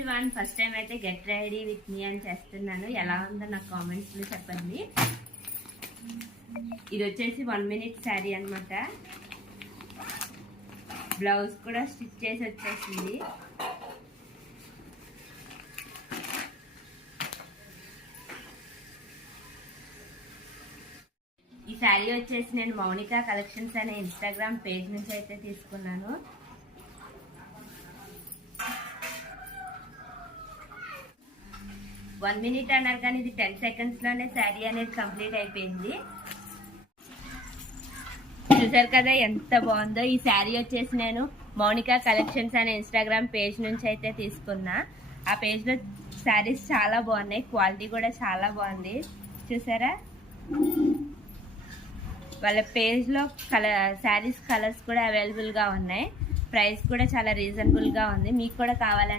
Everyone, first time అయితే get ready with me అని చేస్తున్నాను. ఎలా ఉందో నాకు కామెంట్స్లో చెప్పండి. ఇది వచ్చేసి 1 minute శారీ అనమాట. బ్లౌజ్ కూడా స్టిచ్ చేసి వచ్చేసింది. ఈ శారీ వచ్చేసి నేను మౌనిక కలెక్షన్స్ అనే ఇన్స్టాగ్రామ్ పేజ్ నుంచి అయితే తీసుకున్నాను. వన్ మినిట్ అన్నారు కానీ ఇది 10 seconds లోనే శారీ అనేది కంప్లీట్ అయిపోయింది. చూసారు కదా ఎంత బాగుందో. ఈ శారీ వచ్చేసి నేను మౌనిక కలెక్షన్స్ అనే ఇన్స్టాగ్రామ్ పేజ్ నుంచి అయితే తీసుకున్నా. ఆ పేజ్లో శారీస్ చాలా బాగున్నాయి, క్వాలిటీ కూడా చాలా బాగుంది. చూసారా, వాళ్ళ పేజ్లో శారీస్ కలర్స్ కూడా అవైలబుల్గా ఉన్నాయి. ప్రైస్ కూడా చాలా రీజనబుల్గా ఉంది. మీకు కూడా కావాలంటే